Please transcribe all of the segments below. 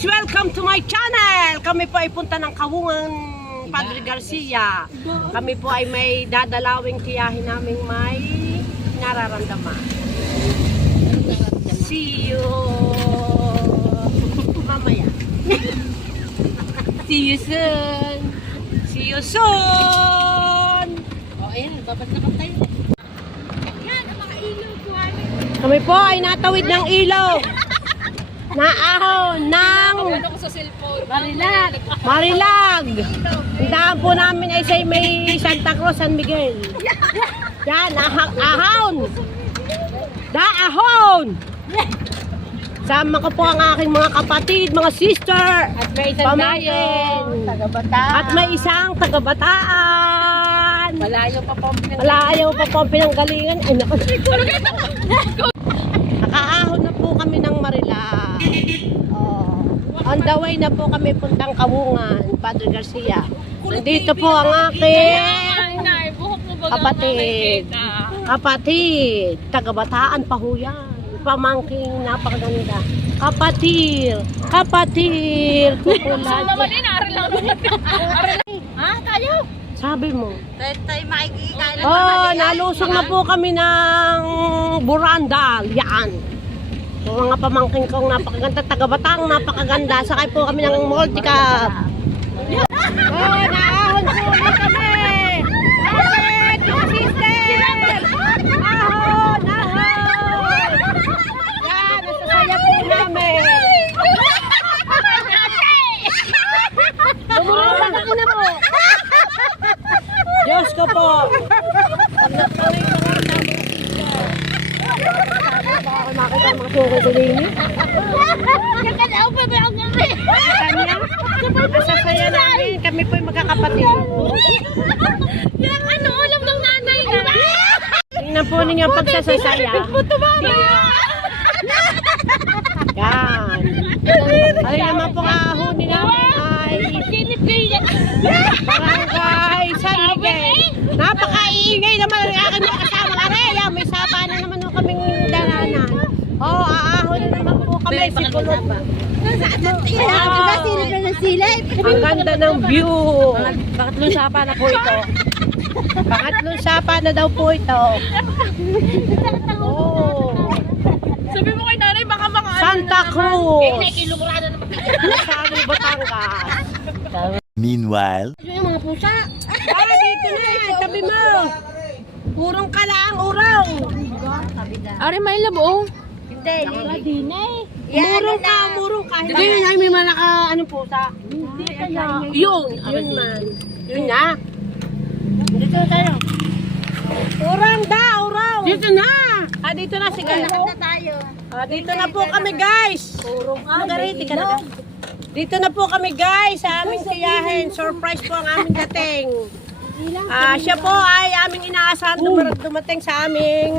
guys! Welcome to my channel! Kami po ay punta ng Kawungan, Padre Garcia. Kami po ay may dadalawing tiyahin naming may nararamdaman. See you mamaya. See you soon! See you soon! O, ayan, babagsakan tayo. Yan, ang mga ilaw ko. Kami po ay natawid ng ilaw. Naahon ng Ano ko sa cellphone? Marilag. Ang daan po namin ay say may Santa Cruz, San Miguel. Yan, ahon. Daahon. Sama ko po ang aking mga kapatid, mga sister. At may isang pamangkin. taga-Bataan. At may isang taga-Bataan. Malayo pa po. Malayo pa po ang pinanggalingan. Ay, naku. Nakaahon na po kami ng Marilag. Oh. On the way na po kami puntang Kawungan, Padre Garcia. Nandito po ang aking kapatid, taga-Bataan pa ho yan. Pamangking napakaganda. Kapatid. Kukulat. Ha? Tayo? Sabi mo. Tayo makikikain. Oh, nalusong na po kami ng Burandal. Yan. Yung mga pamangking kong napakaganda, taga-Batang napakaganda. Sakay po kami ng multicab. Oh, naahon po ulit kami. Bakit? Yung sister. Ahon. Yan, nasasaya po namin. Lumulungan ako na po. Diyos ko po. Pag nagkawin ko nga na mga sister. Baka ako nakita ang mga suko ko din. Kanya? Masasaya namin. Kami po yung magkakapatid. Yung ano, ulam ng nanay na. Tingnan po ninyo ang pagsasasaya. Yan. Ay naman po kahuni namin ay Barangay San Miguel. Napaka-iingay naman ang aking mga kasama ka rin. May sapa na naman po kaming dalanan. Oo, aahon na naman po kami. Sigulot ba? Ang ganda ng view. Pangatlong sapa na po ito. Pangatlong sapa na daw po ito. Oh. Sabi mo kay nanay, baka mga Santa Cruz. kilumurada naman. Sa aming Batangas. Meanwhile, Yung mga pusa. Dito na. Tabi mo. Urong ka lang, uraw. Ari, may labo. Murong ka. Hindi na may malaka, anong pusa? Hindi kaya. Yun man. Yun na. Dito tayo. Urang da, uraw. Dito na. Dito na, sige. Dito na po kami, guys. Margariti ka na. Dito na po kami, guys, sa aming tiyahin. Surprise po ang aming dating. Siya po ay aming inaasahan dumating sa aming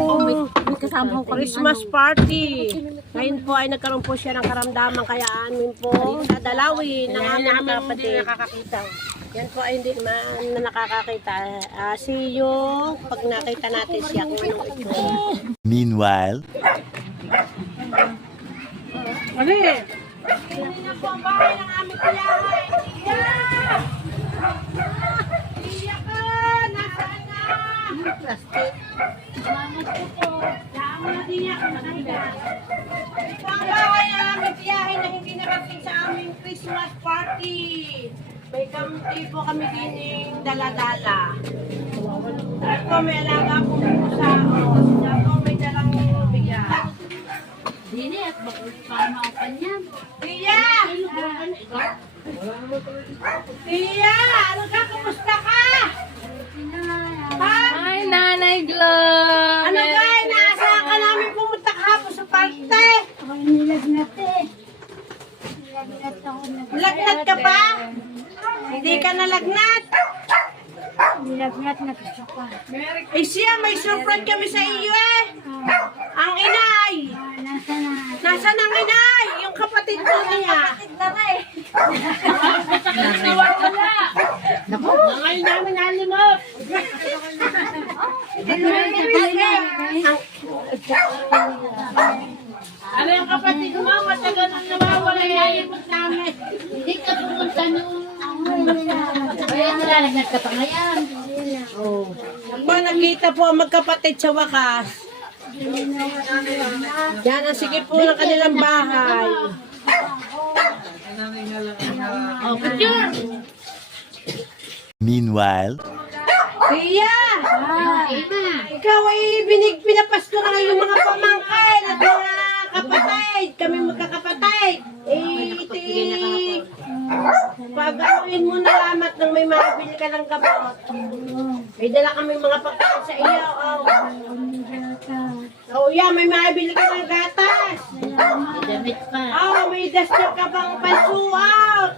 Christmas party. Ngayon po ay nagkaroon po siya ng karamdaman kaya amin po dadalawin ng aming kapatid. Yan po ay hindi naman na nakakakita. See you pag nakita natin siya kung anong ito. meanwhile, Ano eh? Hindi na po ang bahay ng aming tiyahin. Iya ka! Nasaan na? Plastic. Salamat po po. Salamat na din niya. Ito ang bahay ng aming tiyahin na hindi narating sa aming Christmas party. May kamunti po kami dining dala-dala. Ako may alaga akong pusa. Sila po may dalang bigyan. Dini at bakit paano ako kanyan? Tia! Tia! Ano ka? Kumusta ka? Ha? Ay, Nanay Glow! Ano ka? Inaasahan ka namin pumunta kahapon sa parte. Lagnat ka pa? Hindi ka nalagnat? Nilagnat na gusto ko. Ay siya, may surprise kami sa iyo eh. Ang inay. Nasa na? Nasaan ang inay? Yung kapatid ko niya. Naku, ngayon namin nalimot. Ano yung kapatid mo? Matagal nang nawawala yan. Nailimot namin. Hindi ka pupunta nung... Kaya nalalagnat ka pa ngayon. Ba, nakita po ang magkapatid sa wakas. Yan ang sige po ng kanilang bahay. Oh, picture! Meanwhile, Tia! Ikaw ay pinapasko na yung mga pamangkin at mga kapatid. Kami magkakapatid. Pagawin mo na lamat nang may mabili ka ng gamot. May dala kami mga pagkain sa iyo. Yeah, may mabili ka ng gatas. Damit pa. May duster ka pang pansuot.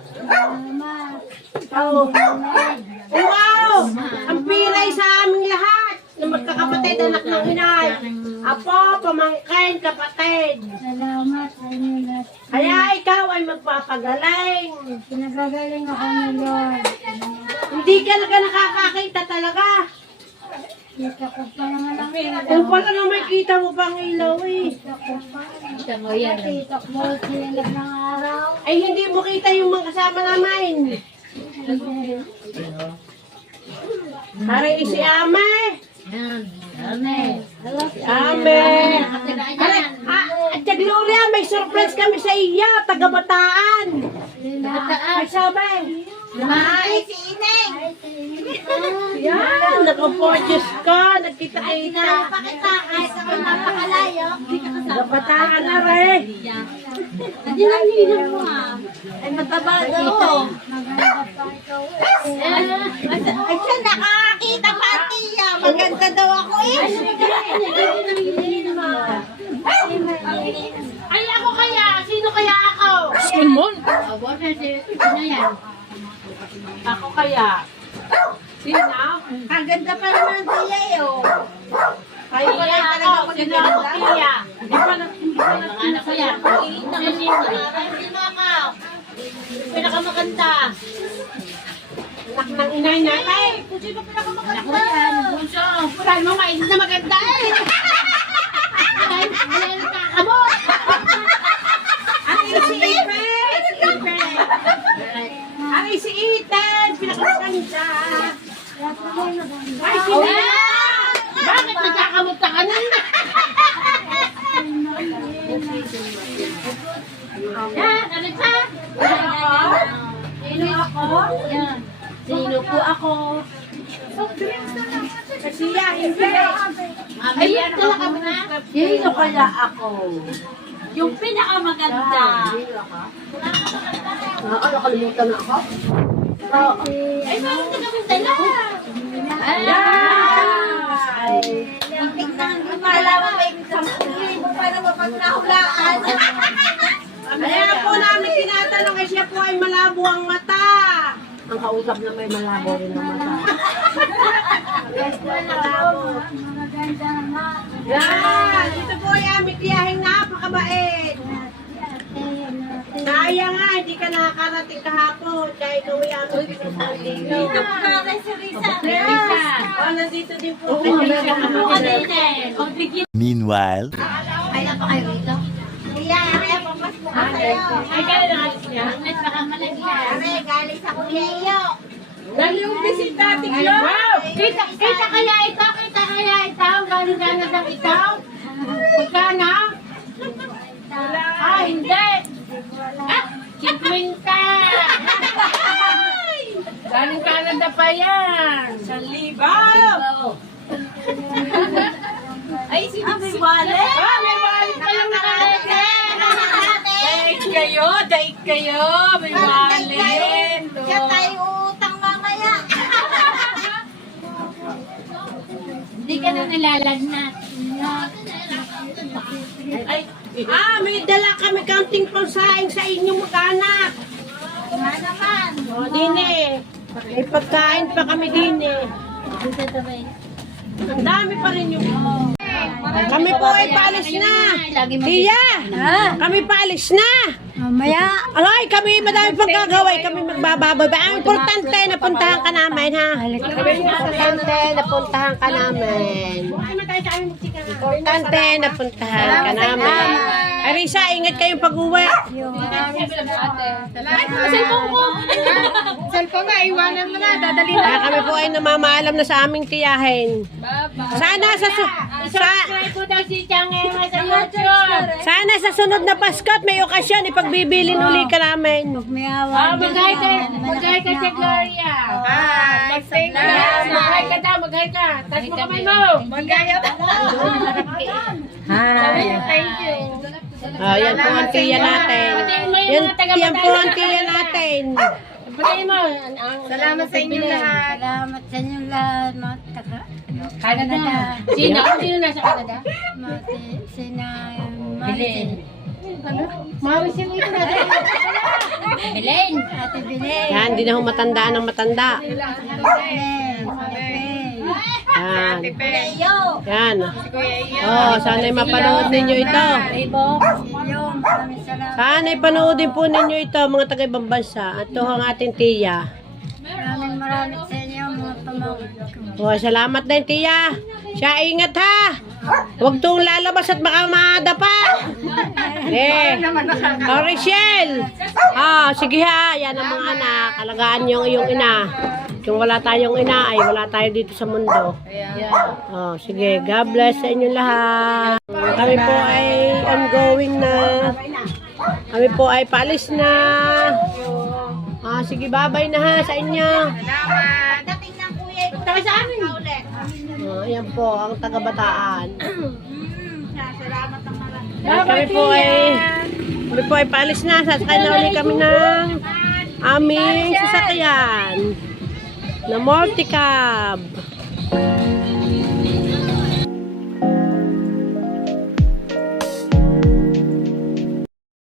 Wow! Ang pilay sa aming lahat na magkakapatid, anak ng inay. Apo, pamangkin, kapatid. Salamat sa inyo lahat. Kaya ikaw ay magpapagaling. Pinagagaling ako ng Lord. Hindi ka na nakakakita talaga. Kita ko pa naman ang ilaw. Kung pala na may kita mo pang ilaw eh. Kita ko pa. Kita mo yan. Kita ko silap ng araw. Ay hindi mo kita yung mga kasama namin. Aray si Ame. Yan. Amen. Ame. Nakatira Aray, yan. At Gloria, may surprise kami sa iya, taga-Bataan. Ay sabi. Ay, si Ineng. Yan, naka-porches ka, nagkita-kita. Pakita kahit ako napakalayo. Taga-Bataan na rin. Hindi lang hilang mo ha. Ay, mataba daw. Maganda pa ikaw. Ay, siya nakakakita pati yan. Maganda daw ako eh. Ay, ako kaya? Sino kaya ako? Abo na si yan. Ako kaya? Sino? Kaganda pa naman ang tiya eh oh. Kaya ako, sino ako kaya? Hindi pa na, Mga anak ko yan. Hindi mo ako. Pinakamaganda. anak ng inay natin. Sino pinakamaganda? Ako yan. Bunso. Saan mo mainit na maganda eh? Ay, wala yung kakamot. Ano si Ethan? Ano si Ethan? Pinakamaganda. Ay, sila! Bakit nagkakamot ka kanina? Yan, ano ka? Sino ako? Yan. Sino po ako? Kasi yan, hindi. Ayan ka kami na. Sino kaya ako? Yung pinakamaganda. Nakalimutan na ako? Ay, meron ka kami dala. Ay! Tignan ko malaman may 10,000 pa na mapagnahulaan. Kaya po namin tinatanong ay siya po ay malabo ang mata. Ang kausap na may malabo rin ang mata. Maganda naman. Yan! Ito po ay aming tiyahing napakabait. Kaya nga, hindi ka nakakarating kahapon. Kaya ikaw ay aming pinagsasabi. Dito po natin si Risa. Nandito din po. Ako kanina eh. Kung bigyan. meanwhile, Kaya pa kayo rito? Kuya, kaya papasko ka sa'yo. Ay, kaya nakalis niya. Agnes, baka malagyan. Are, galing sa Kuya Iyo. Dahil yung bisita, tiglo. Kita kaya ito, kita kaya ito. Galing ng itaw. Pagkana? Hindi. Ah, 50. Galing Canada pa yan. 1,000. Ay, sino may wallet? May wallet pa lang nakalagay. Daig kayo. May wallet. Siya tayo utang mamaya. Hindi ka na nalalagnat. Ay, may dala kami counting pangsaing sa inyong mag-anak. Nga naman. O, dine. May pagkain pa kami dine. Dito tabay. Ang dami pa rin yung... Kami po ay paalis na. Tiya, kami paalis na. Mamaya. Alay, kami madami pang gagawin. Kami magbababay. Ang importante, napuntahan ka namin, ha? Ang importante, napuntahan ka namin. Importante, napuntahan ka namin. Arisa, ingat kayong pag-uwi. Cellphone nga, iwanan mo na. Dadali na. Kami po ay namamaalam na sa aming tiyahin. Sana sa Subscribe po daw si Changeng sa YouTube. sana sa sunod na Pasko at may okasyon ipagbibilin uli ka namin. May awa. Mag-hi ka si Gloria. Mag-thank you. Mag-hi ka daw, mag-hi ka. Touch mo kamay mo. Mag-hi ka. Thank you. Yan po ang tiya natin. Yan po ang tiya natin. Patayin mo. Salamat sa inyo lahat. Salamat sa inyo lahat, mga taga. Canada. Sino nasa Canada? Sina Belen. Mawisin ito natin. Belen. Ate Belen. Yan, hindi na ho matandaan ng matanda. Yan. Yan. Oh, sana'y mapanood ninyo ito. Sana'y panoodin po ninyo ito, mga taga-ibang bansa. At ito ang ating tiya. Maraming sa inyo, mga pamangkin ko. Oh, salamat din, tiya. Siya, ingat ha. Huwag tong lalabas at baka madapa. Oh, Rachel. Sige ha. Yan ang mga anak. Alagaan yung iyong ina. Kung wala tayong ina, ay wala tayo dito sa mundo. Oh, sige. God bless sa inyo lahat. Kami po ay ongoing na. Kami po ay paalis na. Sige, bye-bye na ha sa inyo. Dating ng kuya. Punta sa amin. Ayan po, ang taga-Bataan. Salamat ang marami. Kami po ay paalis na. Sasakay na ulit kami ng aming sasakyan na multi-cab.